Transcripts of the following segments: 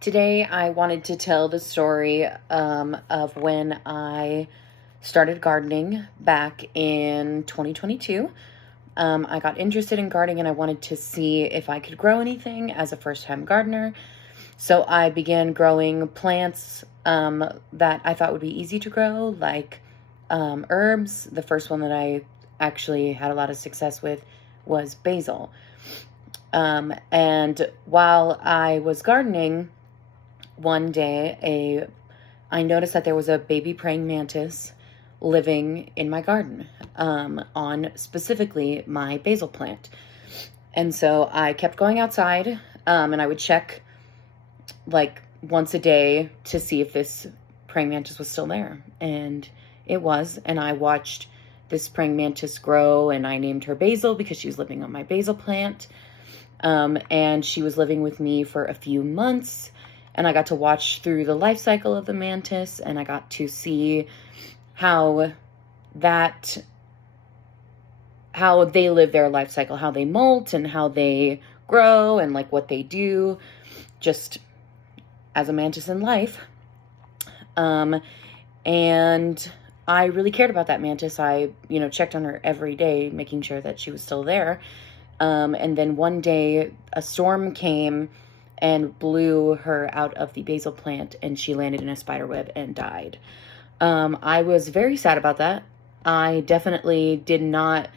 Today, I wanted to tell the story of when I started gardening back in 2022. I got interested in gardening and I wanted to see if I could grow anything as a first time gardener. So I began growing plants that I thought would be easy to grow, like herbs. The first one that I actually had a lot of success with was basil. And while I was gardening, one day I noticed that there was a baby praying mantis living in my garden, on specifically my basil plant. And so I kept going outside, and I would check like once a day to see if this praying mantis was still there. And it was. And I watched this praying mantis grow, and I named her Basil because she was living on my basil plant. And she was living with me for a few months, and I got to watch through the life cycle of the mantis, and I got to see how they live their life cycle, how they molt and how they grow and like what they do just as a mantis in life. And I really cared about that mantis. I, checked on her every day, making sure that she was still there. And then one day a storm came and blew her out of the basil plant, and she landed in a spider web and died. I was very sad about that. I definitely did not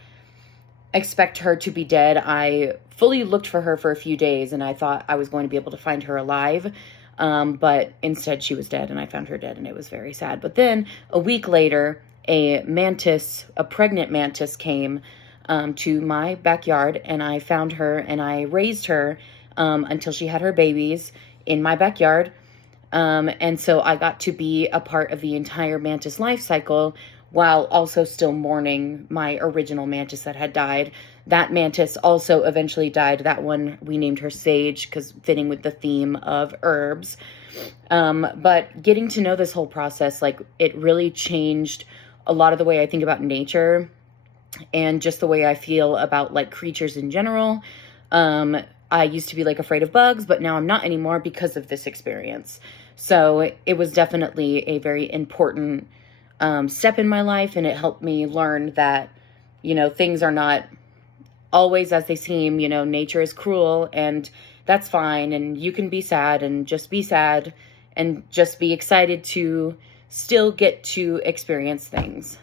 expect her to be dead. I fully looked for her for a few days, and I thought I was going to be able to find her alive. But instead she was dead, and I found her dead, and it was very sad. But then a week later, a pregnant mantis came to my backyard, and I found her and I raised her until she had her babies in my backyard. And so I got to be a part of the entire mantis life cycle while also still mourning my original mantis that had died. That mantis also eventually died. That one, we named her Sage, because fitting with the theme of herbs. But getting to know this whole process, it really changed a lot of the way I think about nature and just the way I feel about creatures in general. I used to be afraid of bugs, but now I'm not anymore because of this experience. So it was definitely a very important step in my life, and it helped me learn that, things are not always as they seem. Nature is cruel, and that's fine, and you can be sad and just be sad and just be excited to still get to experience things.